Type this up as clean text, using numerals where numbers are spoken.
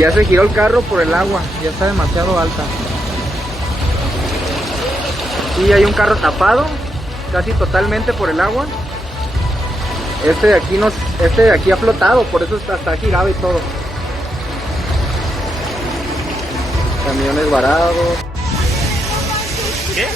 Ya se giró el carro por el agua, ya está demasiado alta. Sí, hay un carro tapado, casi totalmente por el agua. Este de aquí ha flotado, por eso está girado y todo. Camiones varados. ¿Qué?